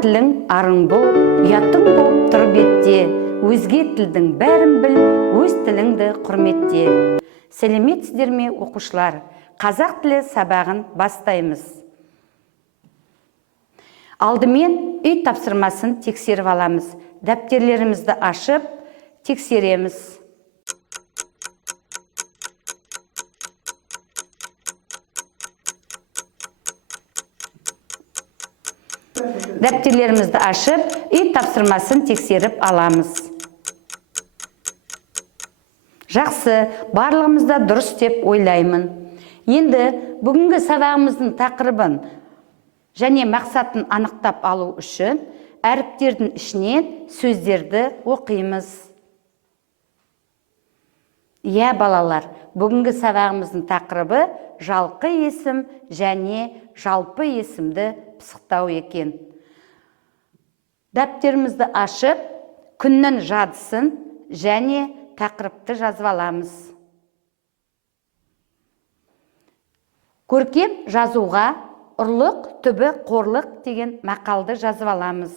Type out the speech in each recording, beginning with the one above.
тілің арың бол, ұятың бол тұр бетте, өзге тілдің бәрін біл, өз тіліңді құрметте. Сәлеметсіздер ме, оқушылар? Қазақ тілі сабағын бастаймыз. Алдымен үй тапсырмасын тексеріп аламыз. Дәптерлерімізді ашып, тексереміз. Дәптерлерімізді ашып, үй тапсырмасын тексеріп аламыз. Жақсы, барлығымызда дұрыс деп ойлаймын. Енді бүгінгі сабағымыздың тақырыбын және мақсатын анықтап алу үшін әріптердің ішінен сөздерді оқимыз. Иә, балалар, бүгінгі сабағымыздың тақырыбы жалқы есім және жалпы есімді пысықтау екен. Дәптерімізді ашып, күннің жадысын және тақырыпты жазып аламыз. Көркем жазуға ұрлық түбі қорлық деген мақалды жазып аламыз.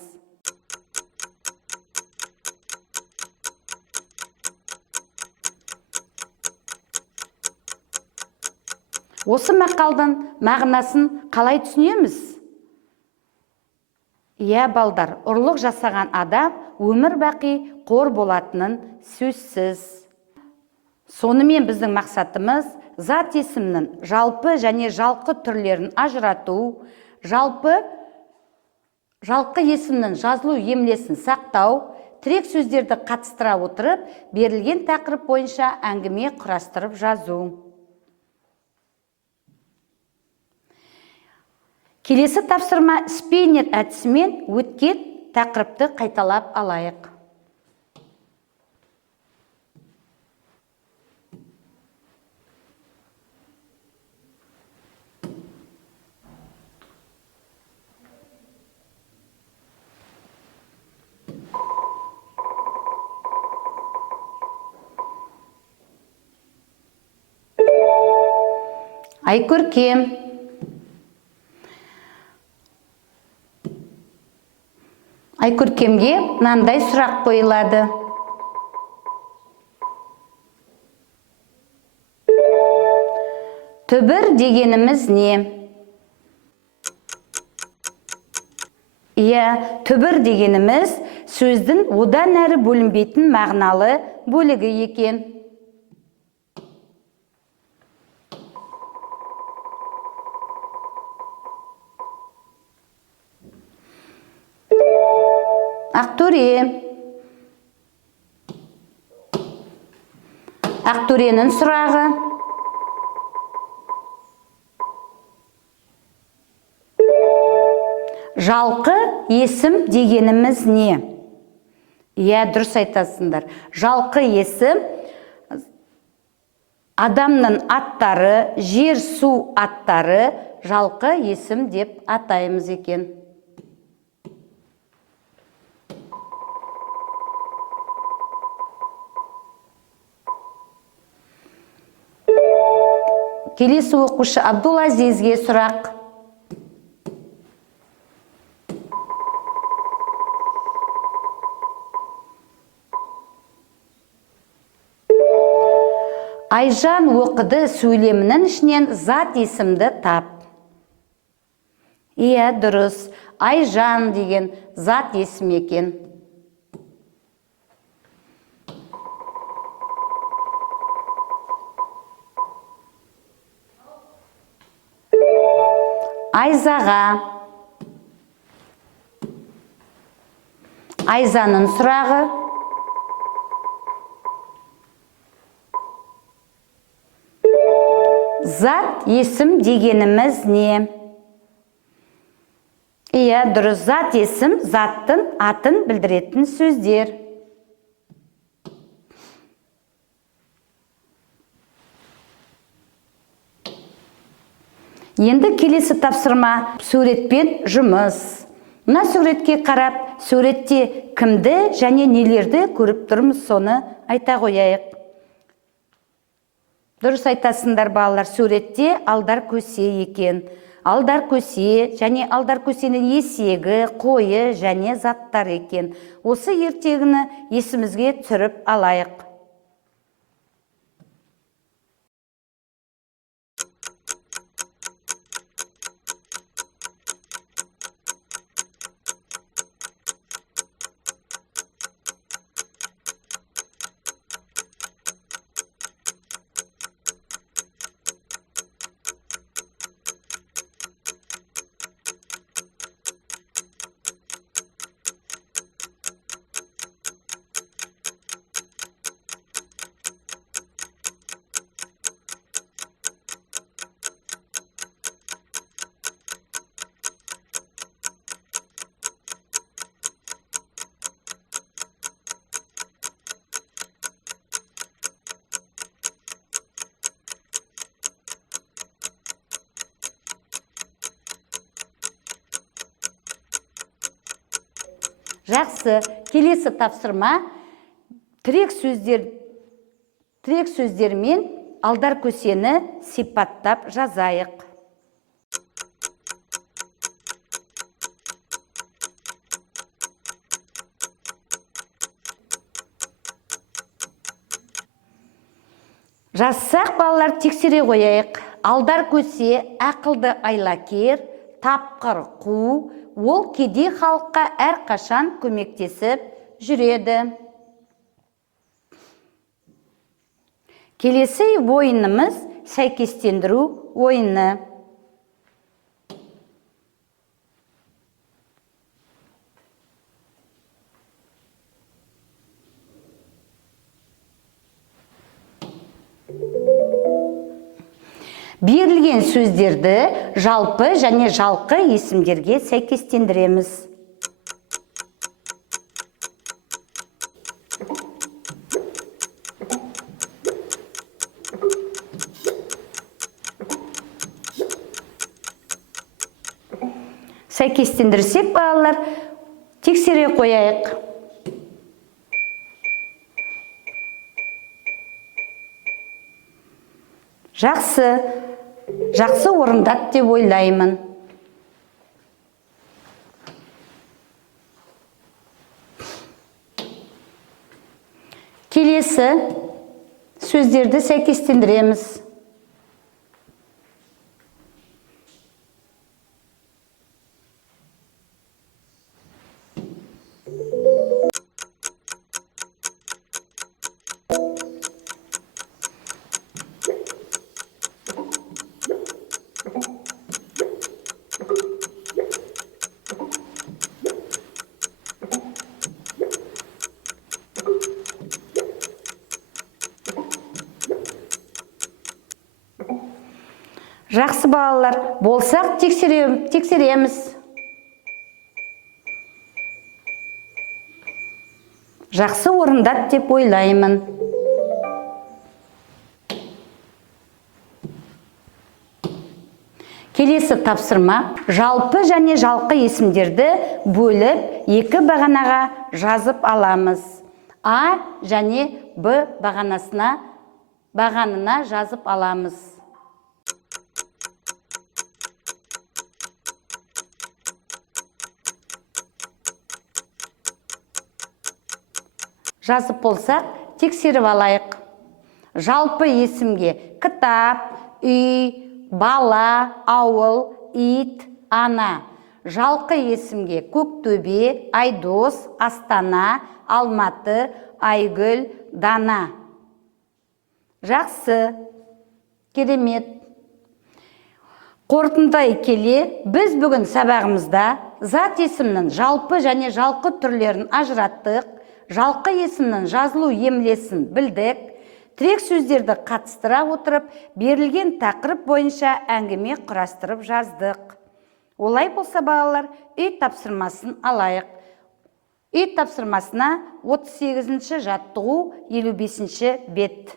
Осы мақалдың мағынасын қалай түсінеміз? Иә, балдар, ұрлық жасаған адам өмір бақи қор болатынын сөзсіз. Сонымен біздің мақсатымыз зат есімнің жалпы және жалқы түрлерін ажырату, жалқы есімнің жазылу емлесін сақтау, тірек сөздерді қатыстыра отырып, берілген тақырып бойынша әңгіме құрастырып жазу. Келесі тапсырма спейнер әдісімен өткен тақырыпты қайталап алайық. Айкөркем. Айкөркемге мынандай сұрақ қойылады. Түбір дегеніміз не? Иә, түбір дегеніміз сөздің одан әрі бөлінбейтін мағыналы бөлігі екен. Ақтөре. Ақтөренің сұрағы. Жалқы есім дегеніміз не? Иә, дұрыс айтасыңдар. Жалқы есім адамның аттары, жер, су аттары жалқы есім деп атаймыз екен. Келесі оқушы Абдулазизге сұрақ. Айжан оқыды сөйлемінің ішінен зат есімді тап. Иә, дұрыс. Айжан деген зат есім екен. Айзаға. Айзаның сұрағы. Зат есім дегеніміз не? Иә, дұрыс. Зат есім заттың атын білдіретін сөздер. Енді келесі тапсырма суретпен жұмыс. Мына суретке қарап, суретте кімді және нелерді көріп тұрмыз, соны айта қояйық. Дұрыс айтасыңдар балалар, суретте алдар көсе екен. алдар көсе және алдар көсенің есегі, қойы және заттар екен. Осы ертегіні есімізге түсіріп алайық. Жақсы, келесі тапсырма тірек сөздермен алдар көсені сипаттап жазайық. Жазсақ, балалар, тексере қояйық. Алдар көсе ақылды айлакер, тапқыр қу, ол кедей халыққа әрқашан көмектесіп жүреді. Келесі ойынымыз сәйкестендіру ойыны. Берілген сөздерді жалпы және жалқы есімдерге сәйкестендіреміз. Сәйкестендірсек, балалар, тексере қояйық. Жақсы орындат деп ойлаймын. Келесі сөздерді сәйкестендіреміз. Жақсы, балалар, болсақ тексереміз. Жақсы орындат деп ойлаймын. Келесі тапсырма жалпы және жалқы есімдерді бөліп екі бағанаға жазып аламыз. А және Б бағанына жазып аламыз. Жазып болсақ, тексеріп алайық. Жалпы есімге кітап, үй, бала, ауыл, ит, ана. Жалқы есімге Көктөбе, Айдос, Астана, Алматы, Айгүл, Дана. Жақсы, керемет. Қорытындай келе, біз бүгін сабағымызда зат есімнің жалпы және жалқы түрлерін ажыраттық, жалқы есімнің жазылу емлесін білдік, тірек сөздерді қатыстыра отырып, берілген тақырып бойынша әңгіме құрастырып жаздық. Олай болса, балалар, үй тапсырмасын алайық. Үй тапсырмасына 38-ші жаттығу, 55-ші бет.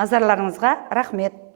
Назарларыңызға рахмет.